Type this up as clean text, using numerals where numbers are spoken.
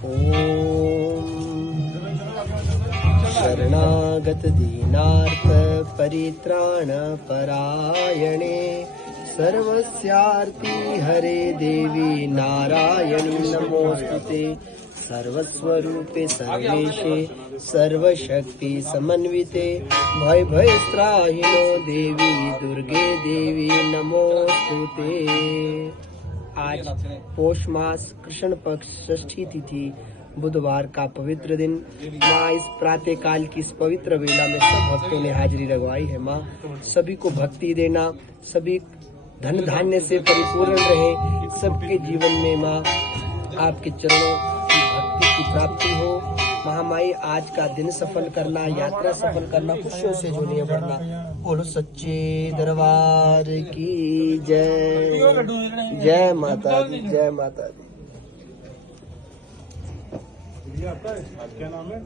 ओम शरणागत दीनार्थ परित्राण परायणे सर्वस्यार्ति हरे देवी नारायणी नमोस्तुते सर्वस्वरूपे सर्वेशे सर्वशक्ति समन्विते भयभयत्राहिनो देवी दुर्गे देवी नमोस्तुते। आज पौष मास कृष्ण पक्ष षष्ठी तिथि बुधवार का पवित्र दिन। माँ इस प्रातः काल की इस पवित्र वेला में सब भक्तों ने हाजिरी लगवाई है। माँ सभी को भक्ति देना, सभी धन धान्य से परिपूर्ण रहे, सबके जीवन में माँ आपके चरणों की भक्ति की प्राप्ति हो। महामाई आज का दिन सफल करना, यात्रा सफल करना, खुशियों से जोड़िए बढ़ना। बोलो सच्चे दरबार की जय। जय माता दी, जय माता दी। आपका क्या नाम है?